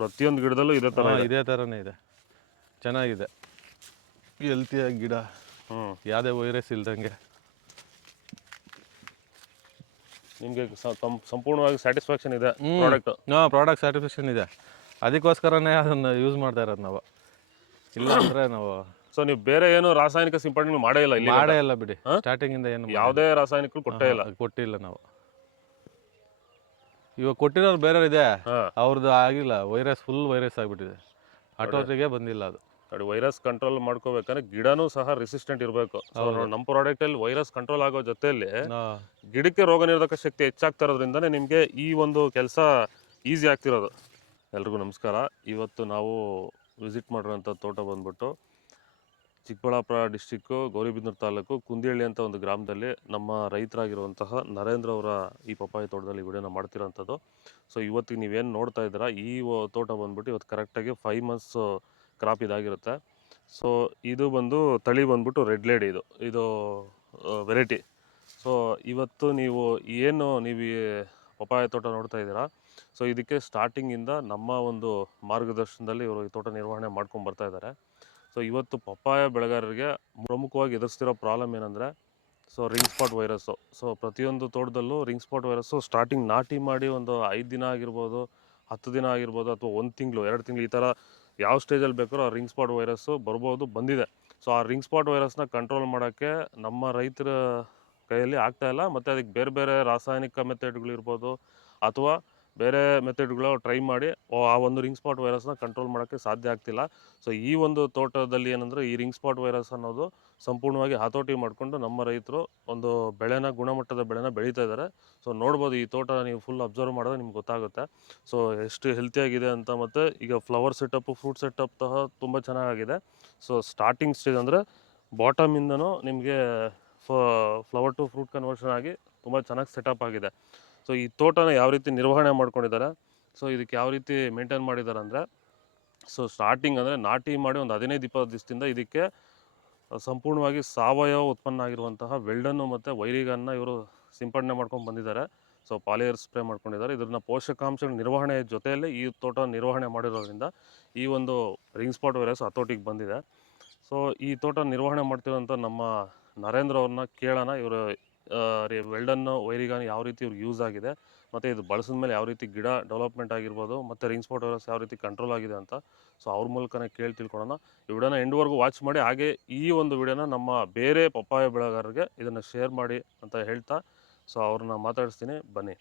ಪ್ರತಿಯೊಂದು ಗಿಡದಲ್ಲೂ ಇದೇ ಥರ ಹಾ, ಇದೇ. ಥರನೇ ಇದೆ. ಚೆನ್ನಾಗಿದೆ. ಹೆಲ್ತಿಯಾಗಿ ಗಿಡ ಯಾವುದೇ ವೈರಸ್ ಇಲ್ದಂಗೆ. ನಿಮಗೆ ಸಂಪೂರ್ಣವಾಗಿ ಸ್ಯಾಟಿಸ್ಫ್ಯಾಕ್ಷನ್ ಇದೆ ಪ್ರಾಡಕ್ಟ್ ಹಾಂ ಪ್ರಾಡಕ್ಟ್ ಸ್ಯಾಟಿಸ್ಫ್ಯಾಕ್ಷನ್ ಇದೆ. ಅದಕ್ಕೋಸ್ಕರನೇ ಅದನ್ನು ಯೂಸ್ ಮಾಡ್ತಾ ಇರೋದು ನಾವು. ಇಲ್ಲಾಂದ್ರೆ ನಾವು ಸೊ ನೀವು ಬೇರೆ ಏನು ರಾಸಾಯನಿಕ ಸಿಂಪಡಣೆ ಮಾಡೇ ಇಲ್ಲ ಇಲ್ಲಿ ಮಾಡೇ ಇಲ್ಲ ಬಿಡಿ. ಸ್ಟಾರ್ಟಿಂಗಿಂದ ಏನು ಯಾವುದೇ ರಾಸಾಯನಿಕ ಕೊಟ್ಟೇ ಇಲ್ಲ. ಕೊಟ್ಟಿಲ್ಲ ನಾವು. ಇವಾಗ ಕೊಟ್ಟಿರೋರು ಬೇರೆ ಇದೆ ಅವ್ರದ್ದು ಆಗಿಲ್ಲ. ವೈರಸ್ ಫುಲ್ ವೈರಸ್ ಆಗಿಬಿಟ್ಟಿದೆ. ಹಠೋಟಿಗೆ ಬಂದಿಲ್ಲ ಅದು. ನೋಡಿ ವೈರಸ್ ಕಂಟ್ರೋಲ್ ಮಾಡ್ಕೋಬೇಕಂದ್ರೆ ಗಿಡನೂ ಸಹ ರೆಸಿಸ್ಟೆಂಟ್ ಇರಬೇಕು. ನಮ್ಮ ಪ್ರಾಡಕ್ಟ್ ಅಲ್ಲಿ ವೈರಸ್ ಕಂಟ್ರೋಲ್ ಆಗೋ ಜೊತೆಯಲ್ಲಿ ಗಿಡಕ್ಕೆ ರೋಗ ನಿರೋಧಕ ಶಕ್ತಿ ಹೆಚ್ಚಾಗ್ತಾ ಇರೋದ್ರಿಂದಾನೇ ನಿಮಗೆ ಈ ಒಂದು ಕೆಲಸ ಈಸಿ ಆಗ್ತಿರೋದು. ಎಲ್ರಿಗೂ ನಮಸ್ಕಾರ. ಇವತ್ತು ನಾವು ವಿಸಿಟ್ ಮಾಡಿರೋಂಥ ತೋಟ ಬಂದ್ಬಿಟ್ಟು ಚಿಕ್ಕಬಳ್ಳಾಪುರ ಡಿಸ್ಟಿಕ್ಕು, ಗೌರಿಬಿದನೂರು ತಾಲೂಕು, ಕುಂದಿಹಳ್ಳಿ ಅಂತ ಒಂದು ಗ್ರಾಮದಲ್ಲಿ ನಮ್ಮ ರೈತರಾಗಿರುವಂತಹ ನರೇಂದ್ರ ಅವರ ಈ ಪಪ್ಪಾಯಿ ತೋಟದಲ್ಲಿ ವಿಡಿಯೋನ ಮಾಡ್ತಿರೋಂಥದ್ದು. ಸೊ ಇವತ್ತಿಗೆ ನೀವೇನು ನೋಡ್ತಾ ಇದ್ದೀರಾ, ಈ ತೋಟ ಬಂದ್ಬಿಟ್ಟು ಇವತ್ತು ಕರೆಕ್ಟಾಗಿ ಫೈವ್ ಮಂತ್ಸ್ ಕ್ರಾಪ್ ಇದಾಗಿರುತ್ತೆ. ಸೊ ಇದು ಬಂದು ತಳಿ ಬಂದ್ಬಿಟ್ಟು ರೆಡ್ ಲೇಡಿ ಇದು. ಇದು ವೆರೈಟಿ ಸೊ ಇವತ್ತು ನೀವು ಏನು ನೀವು ಪಪ್ಪಾಯ ಪಪಾಯ ತೋಟ ನೋಡ್ತಾ ಇದ್ದೀರಾ ಸೊ ಇದಕ್ಕೆ ಸ್ಟಾರ್ಟಿಂಗಿಂದ ನಮ್ಮ ಒಂದು ಮಾರ್ಗದರ್ಶನದಲ್ಲಿ ಇವರು ಈ ತೋಟ ನಿರ್ವಹಣೆ ಮಾಡ್ಕೊಂಡು ಬರ್ತಾ ಇದ್ದಾರೆ. ಸೊ ಇವತ್ತು ಪಪ್ಪಾಯ ಬೆಳೆಗಾರರಿಗೆ ಪ್ರಮುಖವಾಗಿ ಎದುರಿಸ್ತಿರೋ ಪ್ರಾಬ್ಲಮ್ ಏನಂದರೆ so ring spot virus so ಪ್ರತಿಯೊಂದು ತೋಟದಲ್ಲೂ ರಿಂಗ್ ಸ್ಪಾಟ್ ವೈರಸ್ಸು ಸ್ಟಾರ್ಟಿಂಗ್ ನಾಟಿ ಮಾಡಿ ಒಂದು ಐದು ದಿನ ಆಗಿರ್ಬೋದು, ಹತ್ತು ದಿನ ಆಗಿರ್ಬೋದು ಅಥವಾ ಒಂದು ತಿಂಗಳು, ಎರಡು ತಿಂಗಳು ಈ ಥರ ಯಾವ ಸ್ಟೇಜಲ್ಲಿ ಬೇಕಾದ್ರೂ ಆ ರಿಂಗ್ ಸ್ಪಾಟ್ ವೈರಸ್ಸು ಬರ್ಬೋದು, ಬಂದಿದೆ. ಸೊ ಆ ರಿಂಗ್ ಸ್ಪಾಟ್ ವೈರಸ್ನ ಕಂಟ್ರೋಲ್ ಮಾಡೋಕ್ಕೆ ನಮ್ಮ ರೈತರ ಕೈಯಲ್ಲಿ ಆಗ್ತಾಯಿಲ್ಲ ಮತ್ತು ಅದಕ್ಕೆ ಬೇರೆ ಬೇರೆ ರಾಸಾಯನಿಕ ಮೆಥಡ್ಗಳಿರ್ಬೋದು ಅಥವಾ ಬೇರೆ ಮೆಥಡ್ಗಳು ಟ್ರೈ ಮಾಡಿ ಆ ಒಂದು ರಿಂಗ್ ಸ್ಪಾಟ್ ವೈರಸ್ನ ಕಂಟ್ರೋಲ್ ಮಾಡೋಕ್ಕೆ ಸಾಧ್ಯ ಆಗ್ತಿಲ್ಲ. ಸೊ, ಈ ಒಂದು ತೋಟದಲ್ಲಿ ಏನಂದರೆ, ಈ ರಿಂಗ್ ಸ್ಪಾಟ್ ವೈರಸ್ ಅನ್ನೋದು ಸಂಪೂರ್ಣವಾಗಿ ಹತೋಟಿ ಮಾಡಿಕೊಂಡು ನಮ್ಮ ರೈತರು ಒಂದು ಬೆಳೆನ, ಗುಣಮಟ್ಟದ ಬೆಳೆನ ಬೆಳೀತಾ ಇದ್ದಾರೆ. ಸೊ, ನೋಡ್ಬೋದು ಈ ತೋಟ ನೀವು ಫುಲ್ ಅಬ್ಸರ್ವ್ ಮಾಡಿದ್ರೆ ನಿಮ್ಗೆ ಗೊತ್ತಾಗುತ್ತೆ. ಸೊ, ಎಷ್ಟು ಹೆಲ್ತಿಯಾಗಿದೆ ಅಂತ ಮತ್ತು ಈಗ ಫ್ಲವರ್ ಸೆಟಪ್ಪು, ಫ್ರೂಟ್ ಸೆಟಪ್ ಸಹ ತುಂಬ ಚೆನ್ನಾಗಿದೆ ಸೊ, ಸ್ಟಾರ್ಟಿಂಗ್ ಸ್ಟೇಜ್ ಅಂದರೆ ಬಾಟಮಿಂದನೂ ನಿಮಗೆ ಫ್ಲವರ್ ಟು ಫ್ರೂಟ್ ಕನ್ವರ್ಷನ್ ಆಗಿ ತುಂಬ ಚೆನ್ನಾಗಿ ಸೆಟಪ್ ಆಗಿದೆ. ಸೊ ಈ ತೋಟನ ಯಾವ ರೀತಿ ನಿರ್ವಹಣೆ ಮಾಡ್ಕೊಂಡಿದ್ದಾರೆ ಸೊ ಇದಕ್ಕೆ ಯಾವ ರೀತಿ ಮೇಂಟೈನ್ ಮಾಡಿದ್ದಾರೆ ಅಂದರೆ ಸೊ ಸ್ಟಾರ್ಟಿಂಗ್ ಅಂದರೆ ನಾಟಿ ಮಾಡಿ ಒಂದು ಹದಿನೈದು, ಇಪ್ಪತ್ತು ದಿವಸದಿಂದ ಇದಕ್ಕೆ ಸಂಪೂರ್ಣವಾಗಿ ಸಾವಯವ ಉತ್ಪನ್ನ ಆಗಿರುವಂತಹ ವೆಲ್ಡನ್ನು ಮತ್ತು ವೈರಿಗನ್ನ ಇವರು ಸಿಂಪಡಣೆ ಮಾಡ್ಕೊಂಡು ಬಂದಿದ್ದಾರೆ. ಸೊ ಪಾಲಿಯರ್ ಸ್ಪ್ರೇ ಮಾಡ್ಕೊಂಡಿದ್ದಾರೆ. ಇದನ್ನ ಪೋಷಕಾಂಶಗಳ ನಿರ್ವಹಣೆ ಜೊತೆಯಲ್ಲಿ ಈ ತೋಟ ನಿರ್ವಹಣೆ ಮಾಡಿರೋದ್ರಿಂದ ಈ ಒಂದು ರಿಂಗ್ ಸ್ಪಾಟ್ ವೈರಸ್ ಹತೋಟಿಗೆ ಬಂದಿದೆ. ಸೊ ಈ ತೋಟ ನಿರ್ವಹಣೆ ಮಾಡ್ತಿರೋಂಥ ನಮ್ಮ ನರೇಂದ್ರ ಅವ್ರನ್ನ ಕೇಳೋಣ, ಇವರು ವೆಲ್ಡನ್ನು ವೈರಿಗಾನ್ ಯಾವ ರೀತಿ ಇವ್ರಿಗೆ ಯೂಸ್ ಆಗಿದೆ, ಮತ್ತು ಇದು ಬಳಸಿದ ಮೇಲೆ ಯಾವ ರೀತಿ ಗಿಡ ಡೆವಲಪ್ಮೆಂಟ್ ಆಗಿರ್ಬೋದು, ಮತ್ತು ರಿಂಗ್ ಸ್ಪಾಟ್ ವೈರಸ್ ಯಾವ ರೀತಿ ಕಂಟ್ರೋಲ್ ಆಗಿದೆ ಅಂತ, ಸೊ ಅವ್ರ ಮೂಲಕನೇ ಕೇಳಿ ತಿಳ್ಕೊಳ್ಳೋಣ ಈ ವಿಡಿಯೋನ ಎಂಡ್ವರೆಗೂ ವಾಚ್ ಮಾಡಿ, ಹಾಗೆ ಈ ಒಂದು ವಿಡಿಯೋನ ನಮ್ಮ ಬೇರೆ ಪಪ್ಪಾಯ ಬೆಳೆಗಾರರಿಗೆ ಇದನ್ನು ಶೇರ್ ಮಾಡಿ ಅಂತ ಹೇಳ್ತಾ, ಸೊ ಅವ್ರನ್ನ ಮಾತಾಡಿಸ್ತೀನಿ. ಬನ್ನಿ.